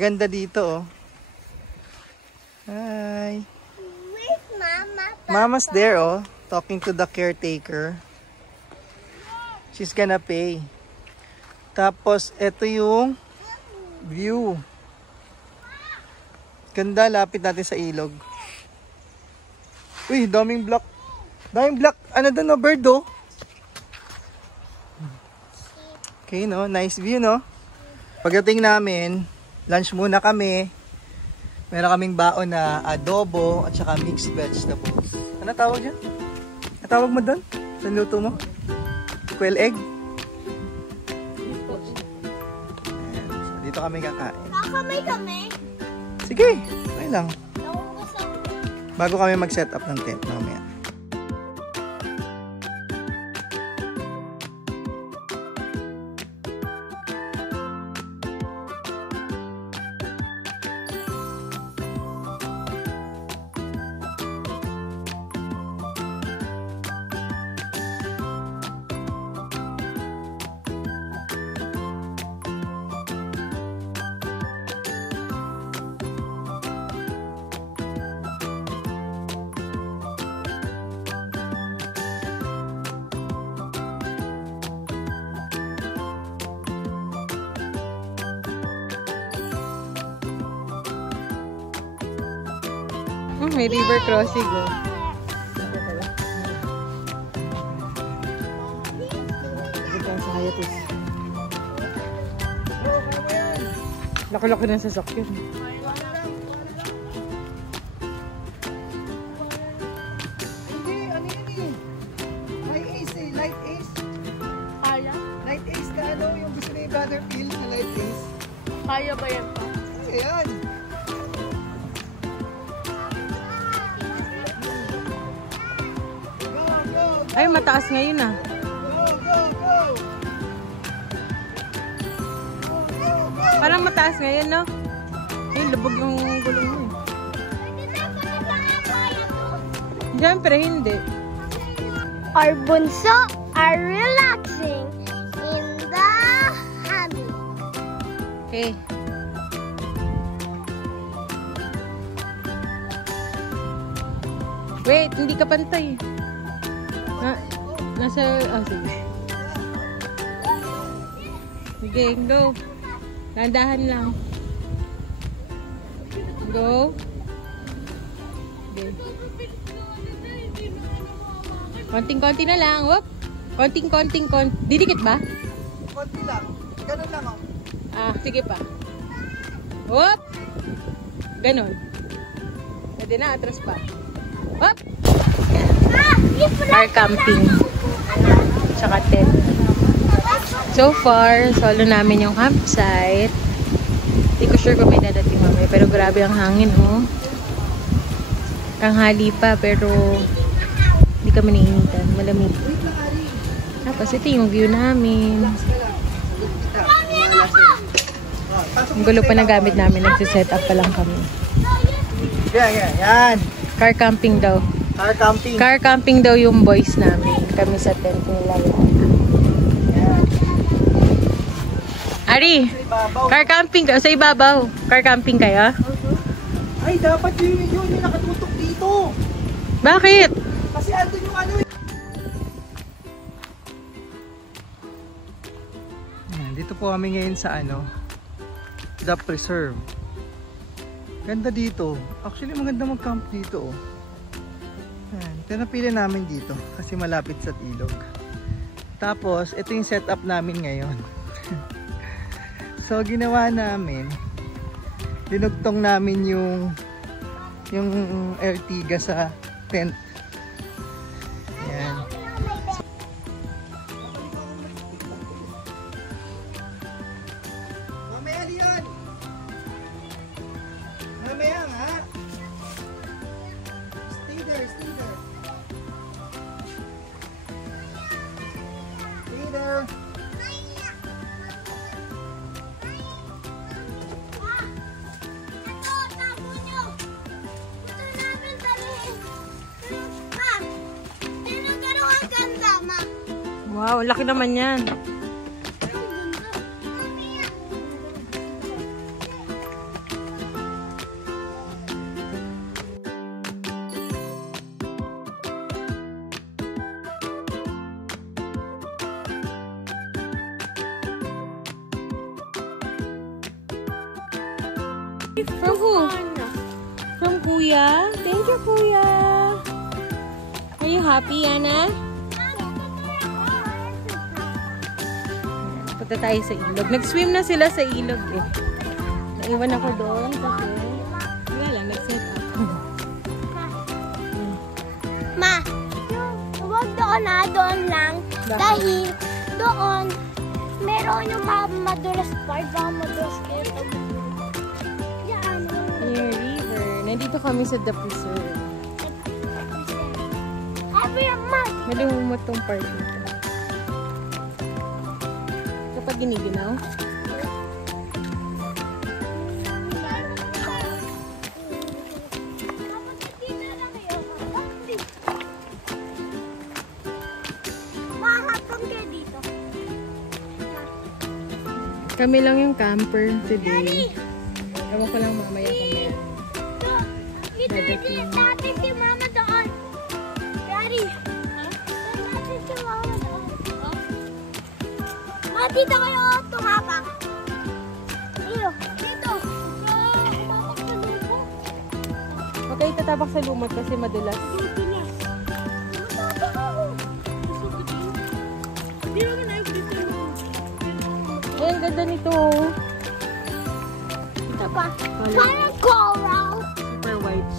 Ganda dito, oh. Hi. Where's Mama? Mama's there, oh. Talking to the caretaker. She's gonna pay. Tapos, ito yung view. Ganda, lapit natin sa ilog. Uy, daming block. Daming block. Ano doon, no? Bird, oh. Okay, no? Nice view, no? Pagdating namin, lunch muna kami. Meron kaming baon na adobo at saka mixed vegetables. Ano tawag dyan? Ano tawag mo doon? Sa luto mo? Quail egg? Ayan. So, dito kami kakain. Kakamay kami. Sige, okay lang. Naubos ako. Bago kami mag-set up ng tent mamaya. May river crossing, oh. Dito sa Hayatus. Laki-laki ng sasakyan. Hindi, ano yun eh? May ace eh, light ace. Kaya? Light ace ka ano, yung gusto na yung Brother Phil na light ace. Kaya ba yan pa? Ayan. Ay, mataas ngayon, ah. Go, go, go! Parang mataas ngayon, no? Ay, lubog yung gulong mo, eh. Siyempre, hindi. Our bunso are relaxing in the hammock. Okay. Wait, hindi ka pantay. Nasa... Oh, sige. Sige, go. Landahan lang. Go. Okay. Konting-konti na lang. Whoop. Konting-konting. Didikit ba? Konti lang. Ganun lang, oh. Ah, sige pa. Whoop. Ganon. Pwede na, atras pa. Whoop. Car camping. Tsaka tent. So far, solo namin yung campsite. Hindi ko sure kung may dadating mamaya. Pero grabe ang hangin, oh. Tanghali pa, pero hindi kami nainitan. Malamig. Tapos ito yung view namin. Ang gulo pa na gamit namin. Nagsiset up pa lang kami. Yan. Car camping daw. Car camping. Car camping daw yung boys namin. Kami sa tent nila. Yan. Ari, car camping ka. Sa ibabaw. Car camping kayo? Ay, dapat yun yung nakatutok dito. Bakit? Kasi andun yung ano. Yan, dito po kami ngayon sa ano, The Preserve. Ganda dito. Actually, maganda mag-camp dito, oh. Yan, ito napili namin dito kasi malapit sa ilog. Tapos, ito yung setup namin ngayon. So, ginawa namin, dinugtong namin yung Ertiga sa tent. Yan. Mamaya liyan! Mamaya nga! Stay there, stay there. Stay there. Wow, laki naman yan. From who? From Kuya? Thank you, Kuya. Are you happy, Anna? Punta tayo sa ilog. Nag-swim na sila sa ilog eh. Naiwan ako doon kasi wala lang, nag-set up. Ma, huwag doon na, doon lang. Bakit? Dahil doon, meron yung madulas part, baka madulas kayo. Yan. Near river. Nandito kami sa The Preserve. Every month. Malimumot tong part nito. Kapag giniginaw. Mahapon kayo dito. Kami lang yung camper today. Ewan ko lang mamaya kami. Ito natin si Mama doon. Daddy. Ito natin si Mama doon. Ma, dito kayo tumapang. Dito. Dito. Tumapang sa lupo. Huwag kayo tatapak sa lumot kasi madulas. Dito niya. Tumapang ako. Gusto ko din. Hindi naman ayaw dito. Eh, ang ganda nito. Ito pa. Parang coral. Super white.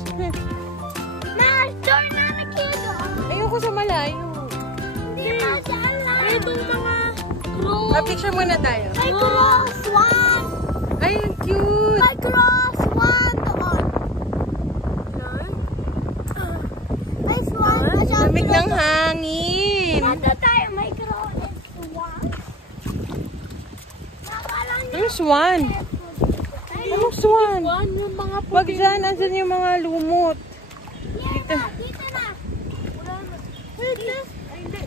Ma, store namin kayo doon. Ayoko sa malayo. Hindi na saan lang. Itong mga cross. Picture muna tayo. May cross one. Ay, ang cute. May cross one doon. May swan. Lamig ng hangin. Nata tayo may cross one. Nakalang Anong swan? Anong swan? yung mga Wag dyan. Andyan yung mga lumot. Dito. Dito na. Wala na. Dito. Ay, hindi.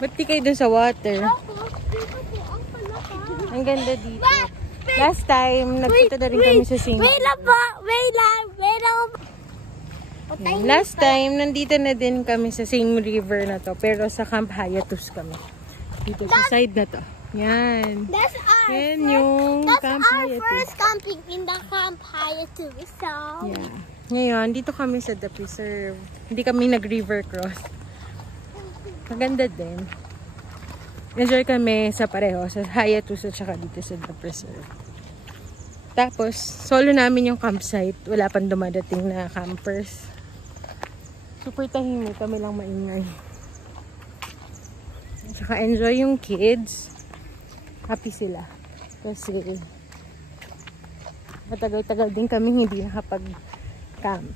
Ba't di kayo dun sa water? Dito po ang palaka. Ang ganda dito. Last time, nagpunta na rin kami sa Singapore. Wait lang po. Wait lang. Wait lang. Last time, nandito na din kami sa same river na to. Pero sa Camp Hayatus kami. Dito sa side na to. Yan. That's our Yan first, yung that's Camp our Hayatus. first camping in the Camp Hayatus. So, Yeah. Ngayon, dito kami sa The Preserve. Hindi kami nag-river cross. Maganda din. Enjoy kami sa pareho. Sa Hayatus at saka dito sa The Preserve. Tapos, solo namin yung campsite. Wala pang dumadating na campers. Super tahimik. Kami lang maingay. At saka enjoy yung kids. Happy sila. Kasi matagal-tagal din kami hindi nakapag-camp.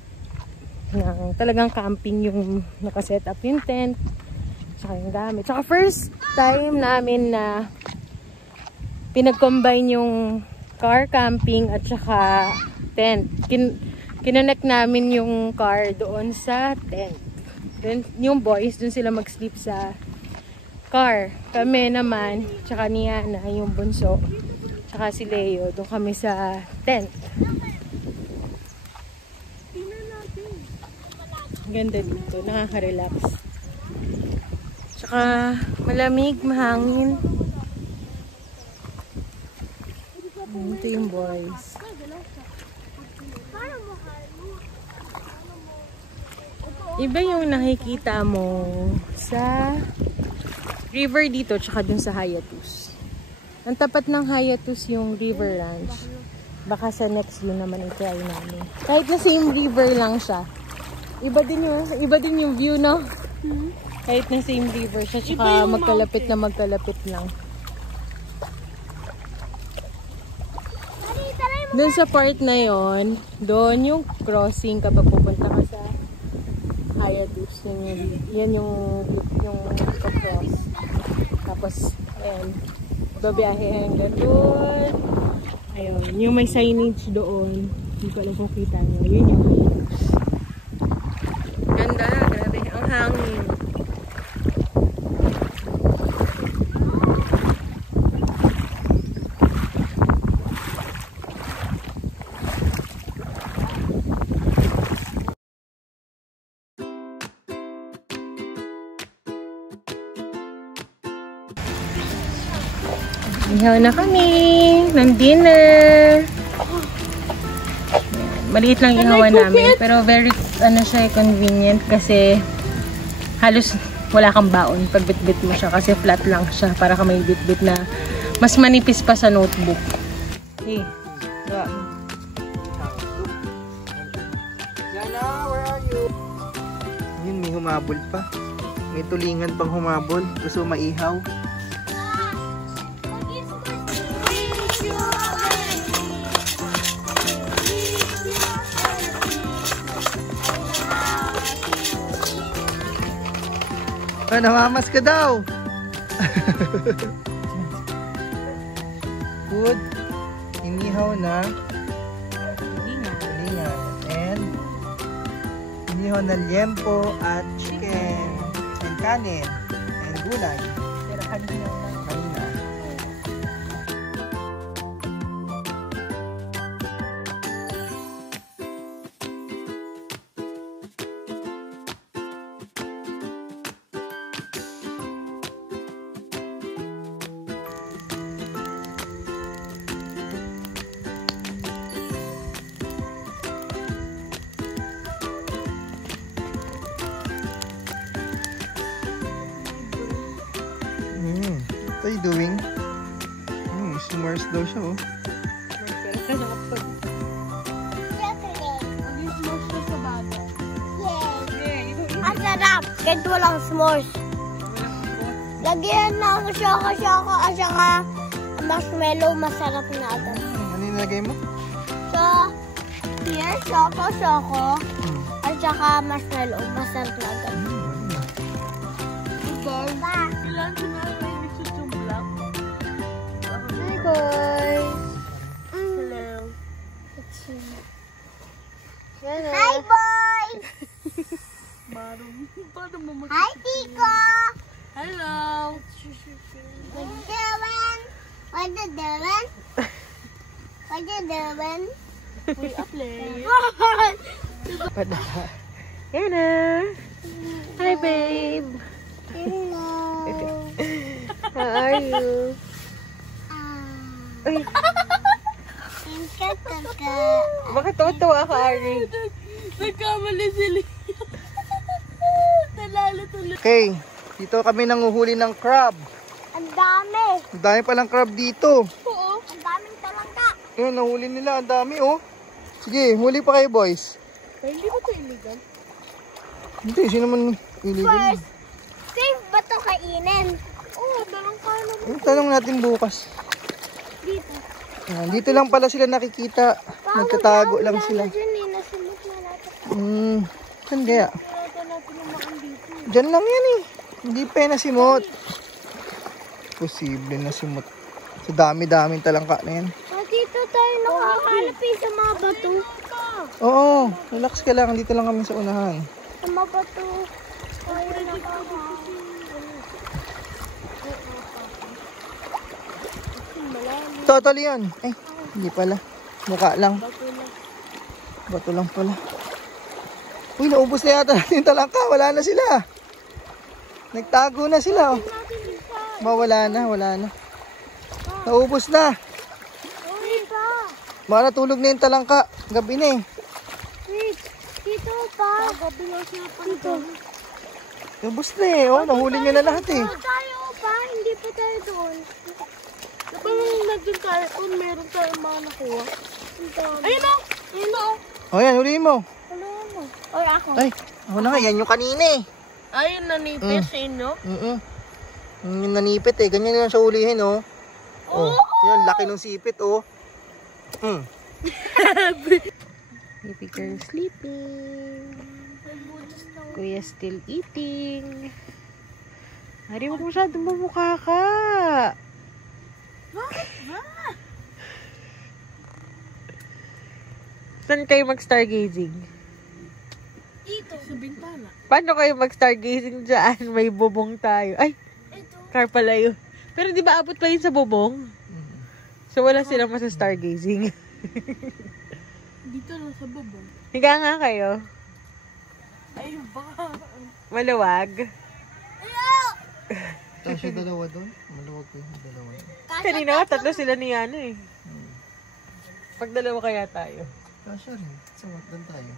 Talagang camping yung nakaset up yung tent. Tsaka yung gamit. Tsaka first time namin na pinag-combine yung car camping at saka tent. Kinonek namin yung car doon sa tent. Then, yung boys, doon sila mag-sleep sa car. Kami naman, tsaka ni Ana, yung bunso, tsaka si Leo, doon kami sa tent. Ganda dito, nakaka-relax. Tsaka malamig, mahangin. Ito yung boys. Iba yung nakikita mo sa river dito tsaka dun sa Hayatus. Ang tapat ng Hayatus yung River Ranch. Baka sa next view naman i-try namin. Kahit na same river lang siya. Iba din yung view, no? Kahit na same river siya tsaka magkalapit lang. Doon sa part na yon, doon yung crossing kapag pupunta ka sa Hayatus. Yan yung cross. Tapos, ayan, babiyahe hanggang doon. Ayun, yung may signage doon. Hindi ko alam kung kita nyo. Yun yung Hayatus. Ganda, grabe. Ang hangin. Ihaw na kami ng dinner. Maliit lang ihawan namin. Pero very, convenient kasi halos wala kang baon pag bit-bit mo siya kasi flat lang siya para ka may bit-bit na mas manipis pa sa notebook. Hey, gawa mo. Yana, where are you? Yun, may humabol pa. May tulingan pang humabol. Gusto maihaw. Oh, namamas ka daw. Food. Inihaw na. Tulingan. And inihaw na liempo at chicken. And kanin. And gulay. Pero kanina lang. Kanina. What are you doing? S'mores daw siya, oh. Ang sarap! Ganito walang s'mores. Lagyan ng shoko-shoko at saka marshmallow. Masarap na ito. Ano yung nilagay mo? So, here, shoko-shoko at saka marshmallow. Masarap na ito. Hi guys! Hello. Hi, boys! Hi, Tico! Hello! What you doing? What you doing? What you doing? We are playing. Yana! Hi babe! Hello. How are you? Uy! Bakit tuwa ka, Ari? Nagkamali sila. Nalalo tuloy. Okay. Dito kami nanguhuli ng crab. Ang dami. Ang dami palang crab dito. Oo. Ang daming talangka. Ayun, nahuli nila. Ang dami, oh. Sige, huli pa kayo, boys. Ay, hindi ba ito illegal? Hindi, sino man illegal? First, safe ba ito kainin? Oo, talangka naman. Tanong natin bukas. Dito. Dito lang pala sila nakikita. Nagtatago lang sila. Dyan eh, nasimot na natin. Saan kaya? Ito natin umakan dito. Diyan lang yan eh. Hindi pa nasimot. Posible nasimot. Sa dami-daming talangka na yan. Dito tayo nakakalap sa mga bato. Oo, relax ka lang. Dito lang kami sa unahan. Sa mga bato. Ayun na Totally yan. Ay, hindi pala. Mukha lang. Bato lang pala. Uy, naubos na yata natin talangka. Wala na sila. Nagtago na sila. Oh. Wala na, wala na. Naubos na. Baka natulog na yung talangka. Gabi na eh. Wait, dito pa. Gabi na siya pa. Dito. Naubos na eh. Oh, nahuli nyo na lahat eh. Tayo pa, hindi pa tayo doon. Kapag nandun tayo, kung meron tayo mga nakuha. Ayun o! Ayun o! Oh, yan, huliin mo. Ano mo? Or ako? Ay, ako na nga. Yan yung kanina eh. Ayun, nanipis eh, no? Yung nanipit eh. Ganyan lang siya hulihin, oh. Oh, yan, laki ng sipit, oh. Baby girl sleeping. Kuya still eating. Ari, huwag masyadong mamukha ka. Saan kayo mag-stargazing? Dito. Sa bintana. Paano kayo mag-stargazing dyan? May bubong tayo. Ay, car pala yun. Pero di ba abot pa yun sa bubong? So wala silang masa-stargazing. Dito lang sa bubong. Higa nga kayo. Ay, baka. Maluwag. Kasya dalawa doon. Maluwag ko yung dalawa. Kanina nga, tatlo sila ni Yana eh. Pag dalawa kaya tayo. Kasya rin. So, doon tayo.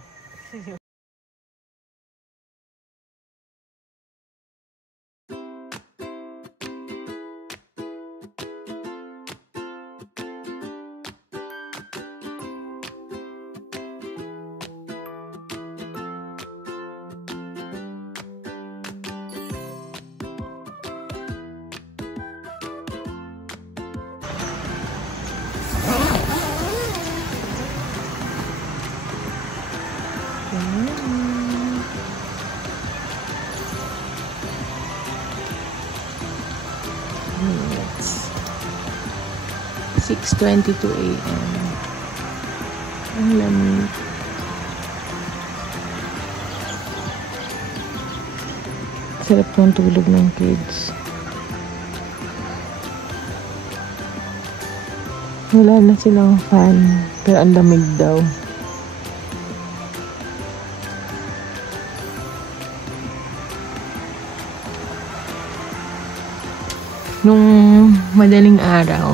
It's 6:22 a.m. Ang lamig. Sarap ng tulog ng kids. Wala na silang fan, pero ang lamig daw. Nung madaling araw,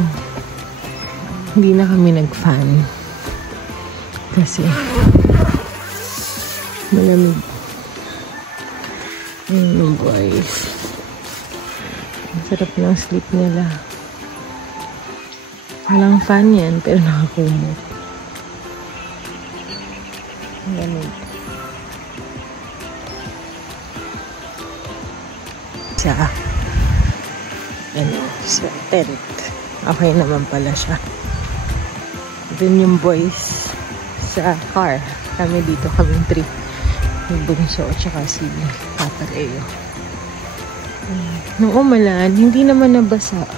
hindi na kami nag-fan. Kasi malamig. Yung boys. Ang sarap ng sleep nila. Walang fan yan, pero nakakumot. Malamig. Siya. Sa tent. Okay naman pala siya. Then yung boys sa car. Kami dito, kaming 3. Yung bunso at saka si Papa Leo. Nung umulan, hindi naman nabasa.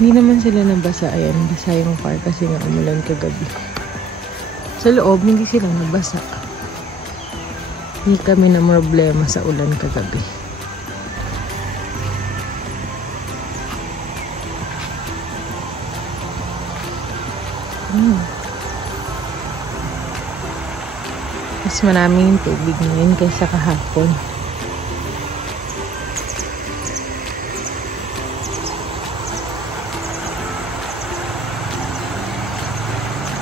Hindi naman sila nabasa. Ayan, basa yung car kasi nga umulan kagabi. Sa loob, hindi sila nabasa. Hindi kami na problema sa ulan kagabi. Mas maraming tubig ngayon kaysa kahapon.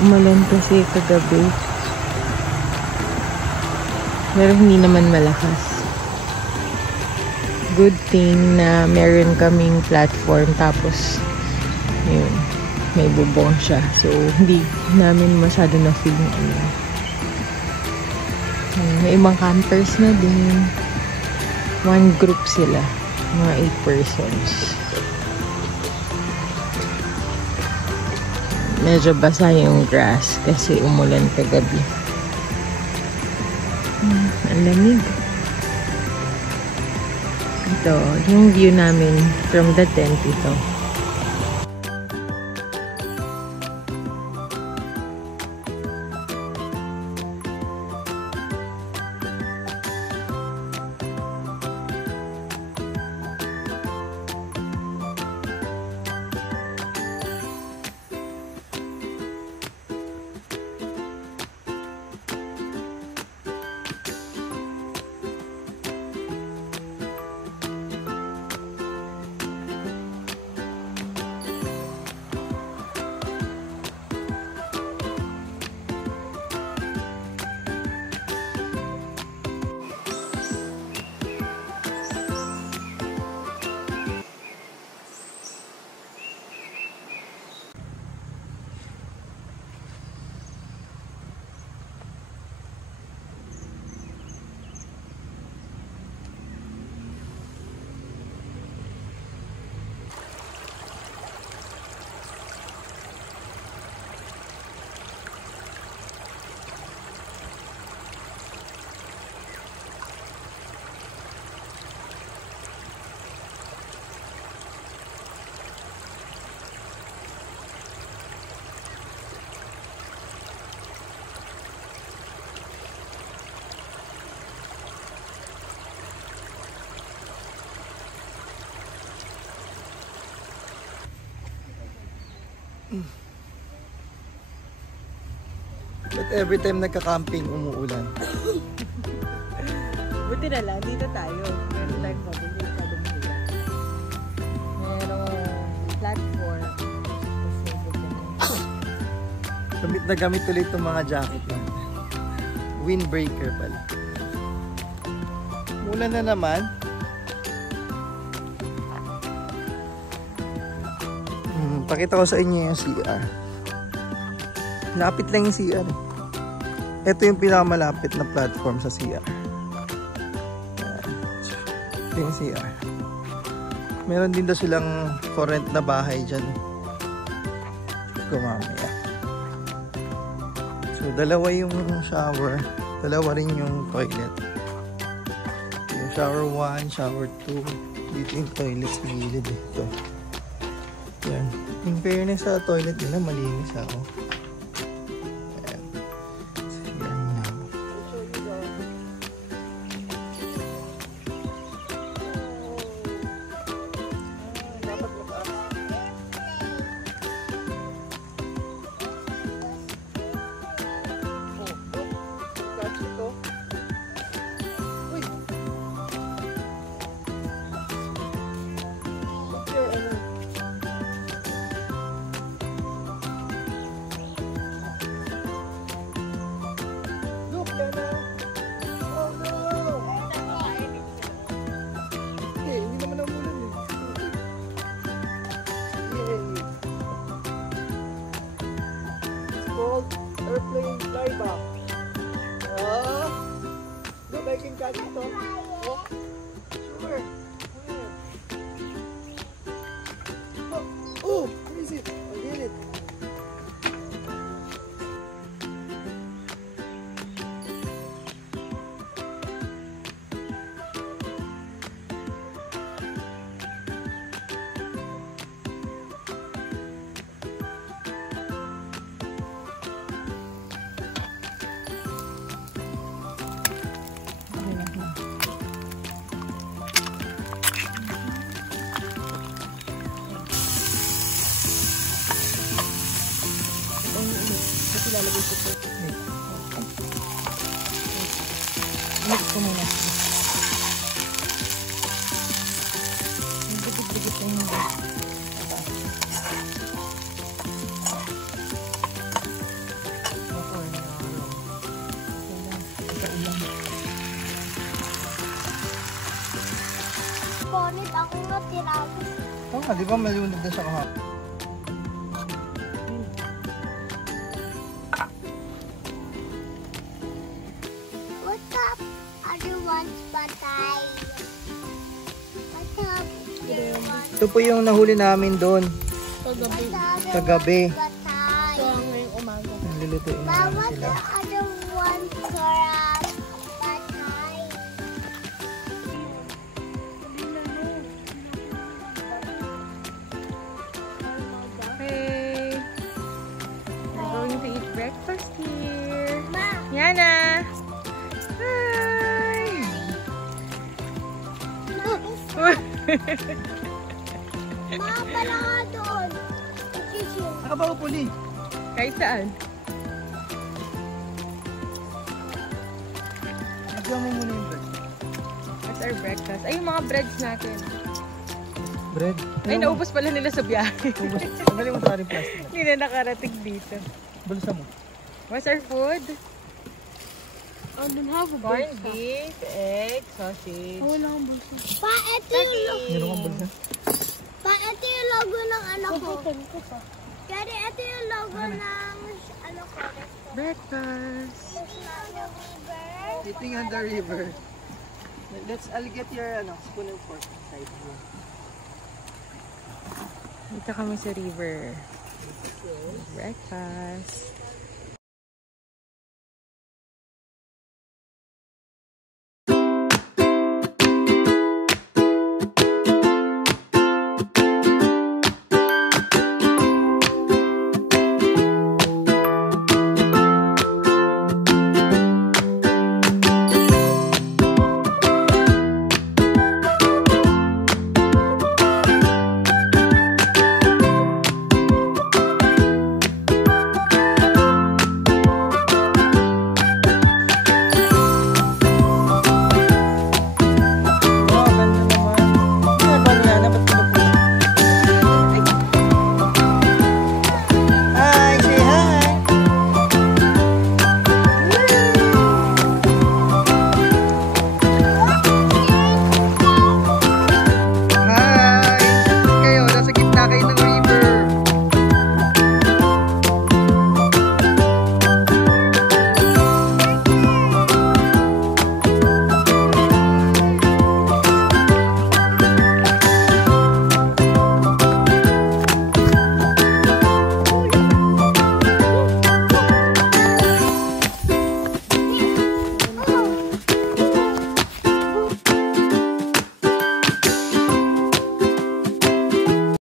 Umulan kasi kagabi. Pero hindi naman malakas. Good thing na meron kaming platform tapos yun, may bubong siya. So, hindi namin masyado na-feel yung ulan. May ibang campers na din. One group sila. Mga 8 persons. Medyo basa yung grass kasi umulan kagabi. Ang lamig. Ito, yung view namin from the tent ito. But every time nagka-camping, umuulan. Buti na lang, dito tayo. Meron tayong mabili, masyadong ulan. Gamit na gamit ulit itong mga jacket natin. Windbreaker pala. Mula na naman. Pakita ko sa inyo yung CR. Lapit lang yung CR. Ito yung pinakamalapit na platform sa CR. Ito yung CR. Meron din daw silang for rent na bahay dyan. Mamaya. So, dalawa yung shower. Dalawa rin yung toilet. Yung shower 1, shower 2. Dito yung toilet sa gilid. Ito. Yan. In fairness sa toilet nila, malinis ako. Ayan. So, yan na. Airplane flyback. Look, I can catch it. Oh, sure. Oh, what is it? I get it. Lalagay ko po. Mix ko muna. Dikit-dikit na yun. Konit ako nga tinapos. Oo nga, di ba malunod na siya kahapon? What's up, everyone's batay? What's up, everyone's Ito po yung nahuli namin doon. Kagabi. batay? Ngayong umaga. Nilulutuin namin Bawat sila. everyone's crab batay. Hey! We're going to eat breakfast here. Ma, Yana! Hi! ma, pala nga doon. Sisyo. Nakabago puli. Kahit saan? Nagyan mo muna yung bread. That's our breakfast. Ay, yung mga breads natin. Bread? Ay, naubos pala nila sa biyahe. Tanggalin mo sa ating plastic. Hindi na nakarating dito. Bulsa mo. What's our food? I don't have a Corned beef, egg, sausage. Wala akong bulsa. Pa, ito yung logo. Meron kang bulsa? Pa, ito yung logo ng ano ko. Daddy, ito yung logo ng ano ko. Breakfast. Eating on the river. I'll get your spoon and fork side here. Dito kami sa river. Breakfast.